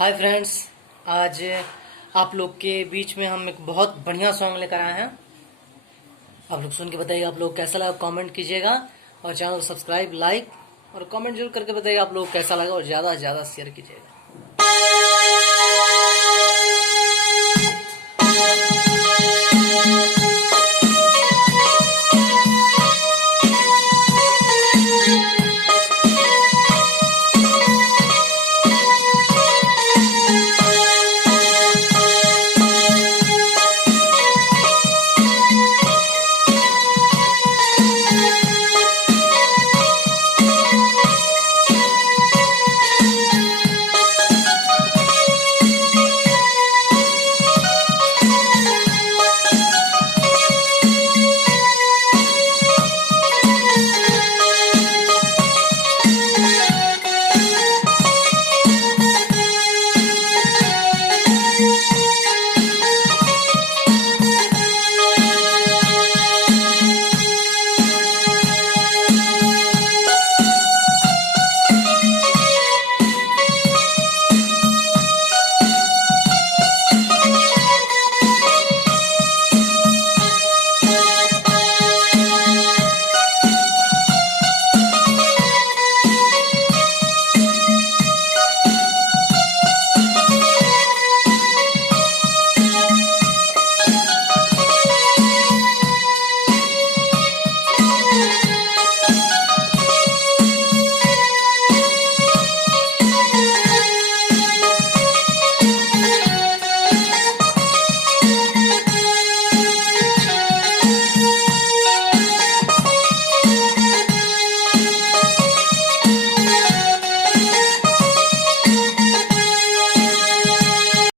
Hi friends. आज आप लोग के बीच में हम एक बहुत बढ़िया सॉन्ग लेकर आए हैं। आप लोग सुन के बताइए आप लोग कैसा लगा, कमेंट कीजिएगा और चैनल को सब्सक्राइब, लाइक और कमेंट जरूर करके बताइएगा आप लोग कैसा लगा और ज़्यादा से ज़्यादा शेयर कीजिएगा।